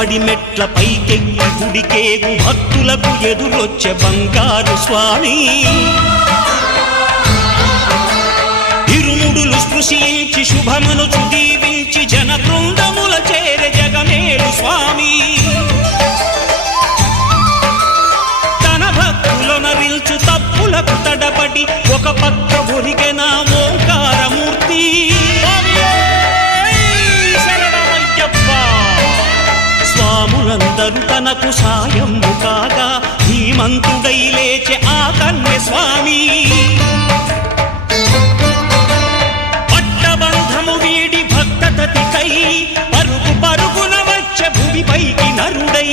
పడిమెట్ల పైకెక్కి గుడికేగు భక్తులకు ఎదురొచ్చే బంగారు స్వామి ఇరుముడులు స్పృశించి శుభమును దీవించి జన బృందముల చేర జగమేలు స్వామి తన భక్తులనరిల్చు తప్పులకు తడబడి ఒక పక్క ఒరిగెన ఓంకారమూర్తి స్వాములందరూ తనకు సాయము కాగా ధీమంతుడై లేచె ఆ కన్య స్వామి పట్టబంధము వీడి భక్తతతికై పరుగు పరుగున వచ్చె భూమిపైకి నరుడై